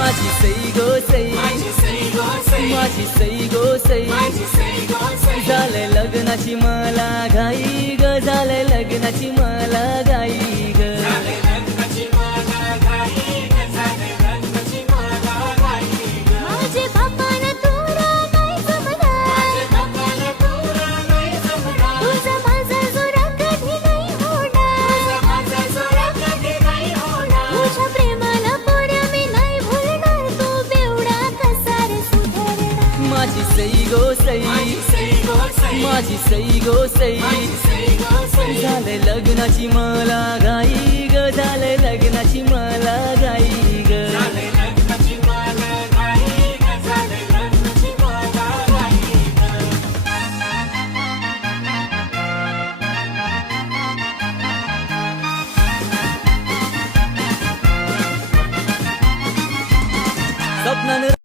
माझी सई गो सई, माझी सई गो सई, झालंय लग्नाची मला घाई ग, झालंय लग्नाची मला घाई ग. माझे बापान तुरा नाही जमणार, तुझा माझा जोरा कधी नाही होणार, तुझ्या प्रेमाला पोऱ्या मी नाही भुलणार, तू बेवडा कसा रे सुधारणार. माझी सई गो सई, माझी सई गो सई, झालंय लग्नाची मला घाई ग, झालंय लग्नाची मला घाई ग. स्वप्नानं